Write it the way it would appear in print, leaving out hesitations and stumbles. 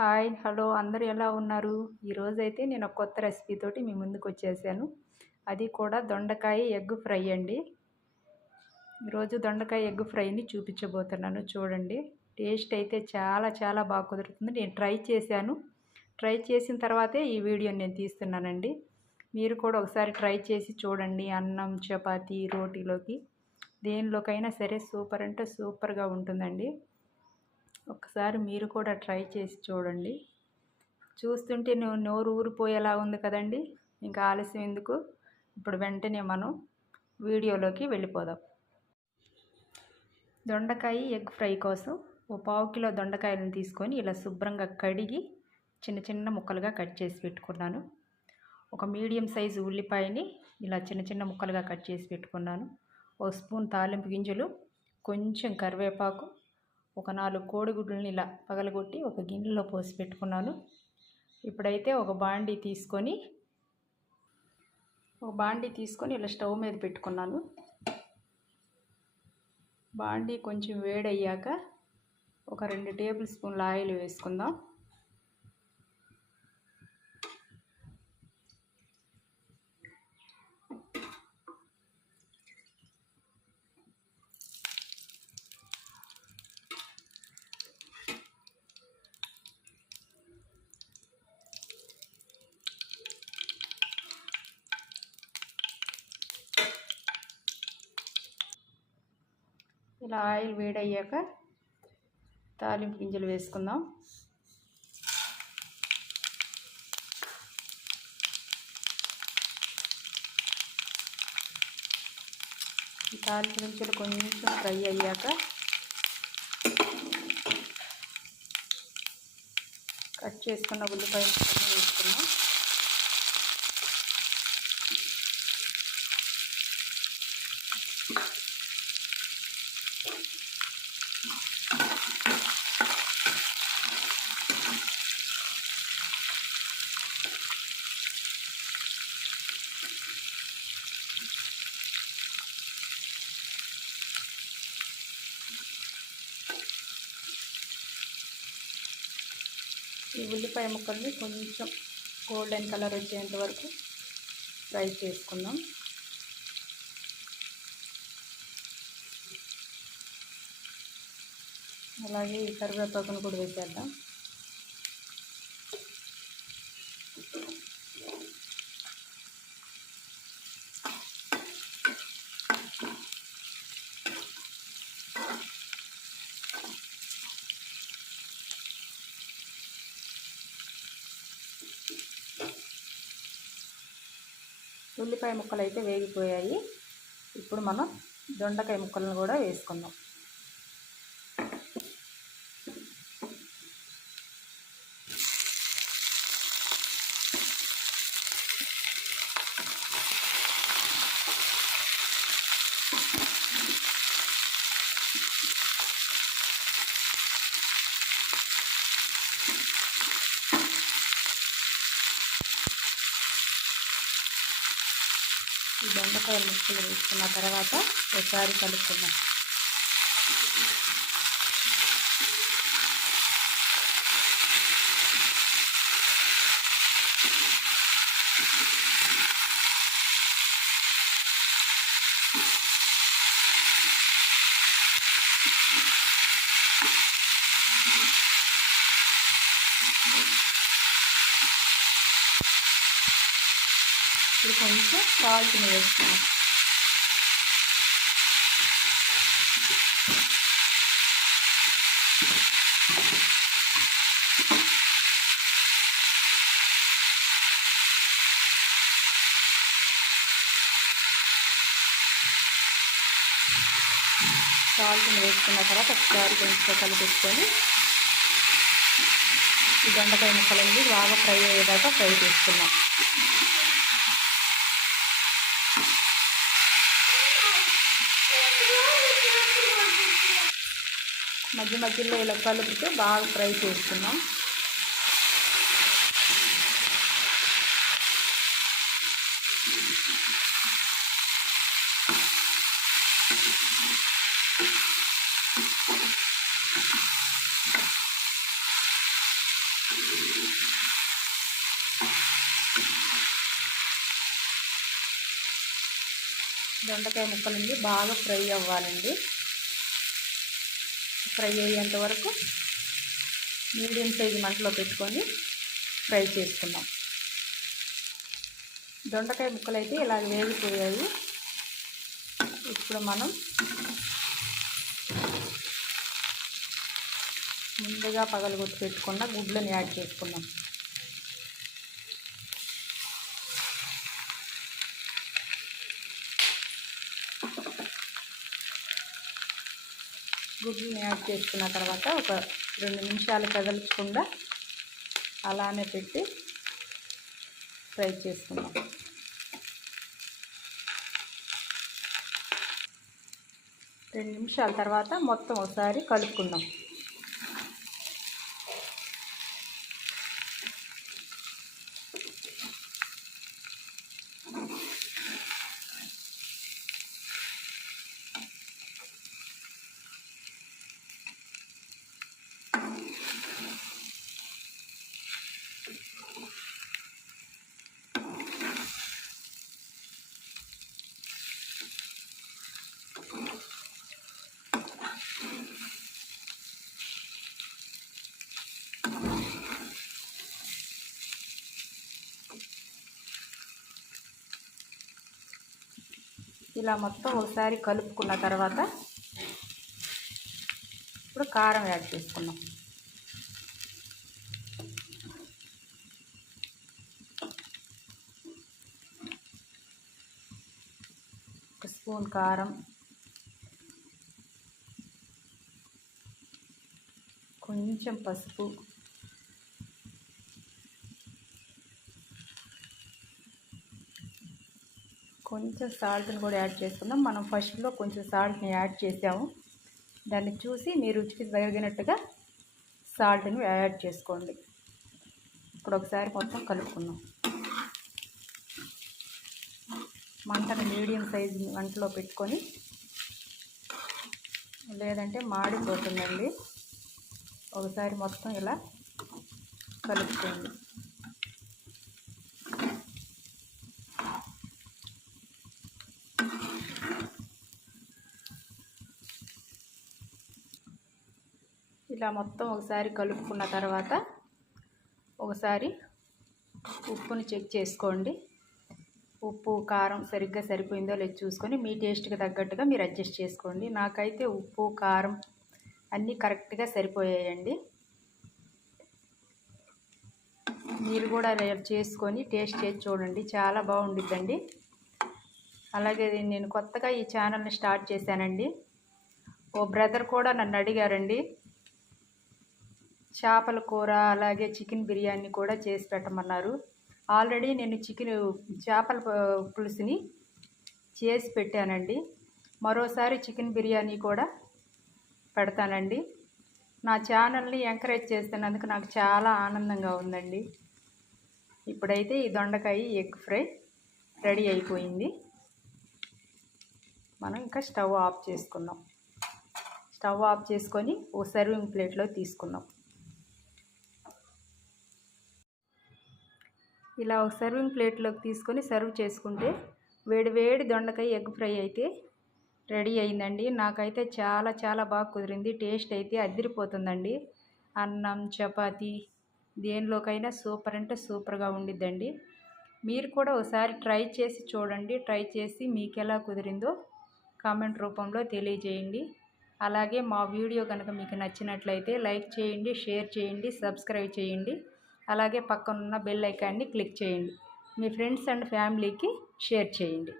Hi! Hello! అందరూ ఎలా ఉన్నారు? ఈరోజైతే నేను ఒక కొత్త రెసిపీ తోటి మీ ముందుకొచ్చేసాను. అది కూడా దొండకాయ ఎగ్ ఫ్రై అండి. ఈరోజు దొండకాయ ఎగ్ ఫ్రైని చూపించబోతున్నాను చూడండి. టేస్ట్ అయితే చాలా చాలా బాగా కుదురుతుంది. నేను ట్రై చేశాను. ట్రై చేసిన తర్వాతే ఈ వీడియోని నేను తీస్తున్నానండి. మీరు కూడా ఒకసారి ట్రై చేసి చూడండి. అన్నం, చపాతీ, రోటీలోకి దేనిలోకైనా సరే సూపర్ అంటే సూపర్‌గా ఉంటుందండి. ఒకసారి మీరు కూడా ట్రై చేసి చూడండి. చూస్తుంటే నోరు ఊరిపోయేలా ఉంది కదండి. ఇంకా ఆలస్యం ఎందుకు, ఇప్పుడు వెంటనే మనం వీడియోలోకి వెళ్ళిపోదాం. దొండకాయ ఎగ్ ఫ్రై కోసం ఓ పావు కిలో దొండకాయలను తీసుకొని ఇలా శుభ్రంగా కడిగి చిన్న చిన్న ముక్కలుగా కట్ చేసి పెట్టుకున్నాను. ఒక మీడియం సైజు ఉల్లిపాయని ఇలా చిన్న చిన్న ముక్కలుగా కట్ చేసి పెట్టుకున్నాను. ఒక స్పూన్ తాలింపు గింజలు, కొంచెం కరివేపాకు, ఒక 4 కోడిగుడ్లని ఇలా పగలగొట్టి ఒక గిన్నెలో పోసి పెట్టుకున్నాను. ఇప్పుడైతే ఒక బాండీ తీసుకొని ఇలా స్టవ్ మీద పెట్టుకున్నాను. బాండీ కొంచెం వేడయ్యాక ఒక 2 టేబుల్ స్పూన్ల ఆయిల్ వేసుకుందాం. ఇలా ఆయిల్ వేడయ్యాక తాలింపు గింజలు వేసుకుందాం. ఈ తాలింపు గింజలు కొంచెం ఫ్రై అయ్యాక కట్ చేసుకున్న ఉల్లిపాయ ముక్కలను వేసుకుందాం. ఈ ఉల్లిపాయ ముక్కల్ని కొంచెం గోల్డెన్ కలర్ వచ్చేంత వరకు ఫ్రై చేసుకుందాం. అలాగే ఈ కరివేపాకును కూడా వేసేద్దాం. ఉల్లిపాయ ముక్కలు అయితే వేగిపోయాయి. ఇప్పుడు మనం దొండకాయ ముక్కలను కూడా వేసుకుందాం. ఈ దొండకాయ ముక్కలు వేసుకున్న తర్వాత ఒకసారి కలుపుకుందాం. ఇప్పుడు కొంచెం సాల్ట్ని వేసుకున్నాం. సాల్ట్ని వేసుకున్న తర్వాత ఒకసారి కొంచెం కలిపేసుకొని ఈ దొండకాయ ముక్కలన్నీ బాగా ఫ్రై అయ్యేదాకా ఫ్రై చేసుకున్నాం. మధ్యలో ఇలా కలుపుతూ బాగా ఫ్రై చేసుకున్నాం. దొండకాయ ముక్కలండి బాగా ఫ్రై అవ్వాలండి. ఫ్రై అయ్యేంత వరకు మీడియం సైజు మంటలో పెట్టుకొని ఫ్రై చేసుకుందాం. దొండకాయ ముక్కలు అయితే ఇలా వేగిపోయాయి. ఇప్పుడు మనం ముందుగా పగలగొట్టి పెట్టుకున్న గుడ్లను యాడ్ చేసుకుందాం. గుడ్లను యాడ్ చేసుకున్న తర్వాత ఒక 2 నిమిషాలు కదల్చకుండా అలానే పెట్టి ఫ్రై చేసుకుందాం. రెండు నిమిషాల తర్వాత మొత్తం ఒకసారి కలుపుకుందాం. ఇలా మొత్తం ఒకసారి కలుపుకున్న తర్వాత ఇప్పుడు కారం యాడ్ చేసుకున్నాం. ఒక స్పూన్ కారం, కొంచెం పసుపు, కొంచెం సాల్ట్ని కూడా యాడ్ చేసుకుందాం. మనం ఫస్ట్లో కొంచెం సాల్ట్ని యాడ్ చేసాము. దాన్ని చూసి మీ రుచికి తగినట్టుగా సాల్ట్ని యాడ్ చేసుకోండి. ఇప్పుడు ఒకసారి మొత్తం కలుపుకుందాం. మంటను మీడియం సైజు మంటలో పెట్టుకొని, లేదంటే మాడిపోతుందండి. ఒకసారి మొత్తం ఇలా కలుపుకోండి. ఇలా మొత్తం ఒకసారి కలుపుకున్న తర్వాత ఒకసారి ఉప్పుని చెక్ చేసుకోండి. ఉప్పు కారం సరిగ్గా సరిపోయిందో లేదో చూసుకొని మీ టేస్ట్కి తగ్గట్టుగా మీరు అడ్జస్ట్ చేసుకోండి. నాకైతే ఉప్పు కారం అన్నీ కరెక్ట్గా సరిపోయాయండి. మీరు కూడా చేసుకొని టేస్ట్ చేసి చూడండి, చాలా బాగుండిద్దండి. అలాగే నేను కొత్తగా ఈ ఛానల్ని స్టార్ట్ చేశానండి. ఓ బ్రదర్ కూడా నన్ను అడిగారండి, చేపల కూర అలాగే చికెన్ బిర్యానీ కూడా చేసి పెట్టమన్నారు. ఆల్రెడీ నేను చేపల పులుసుని చేసి పెట్టానండి. మరోసారి చికెన్ బిర్యానీ కూడా పెడతానండి. నా ఛానల్ని ఎంకరేజ్ చేస్తున్నందుకు నాకు చాలా ఆనందంగా ఉందండి. ఇప్పుడైతే ఈ దొండకాయ ఎగ్ ఫ్రై రెడీ అయిపోయింది. మనం ఇంకా స్టవ్ ఆఫ్ చేసుకుందాం. స్టవ్ ఆఫ్ చేసుకొని ఓ సర్వింగ్ ప్లేట్లో తీసుకుందాం. ఇలా ఒక సర్వింగ్ ప్లేట్లోకి తీసుకొని సర్వ్ చేసుకుంటే వేడి వేడి దొండకాయ ఎగ్ ఫ్రై అయితే రెడీ అయిందండి. నాకైతే చాలా చాలా బాగా కుదిరింది. టేస్ట్ అయితే అదిరిపోతుందండి. అన్నం చపాతీ దేనిలోకైనా సూపర్ అంటే సూపర్గా ఉండిద్దండి. మీరు కూడా ఒకసారి ట్రై చేసి చూడండి. ట్రై చేసి మీకు ఎలా కుదిరిందో కామెంట్ రూపంలో తెలియజేయండి. అలాగే మా వీడియో కనుక మీకు నచ్చినట్లయితే లైక్ చేయండి, షేర్ చేయండి, సబ్స్క్రైబ్ చేయండి. అలాగే పక్కనున్న బెల్ ఐకాన్ని క్లిక్ చేయండి. మీ ఫ్రెండ్స్ అండ్ ఫ్యామిలీకి షేర్ చేయండి.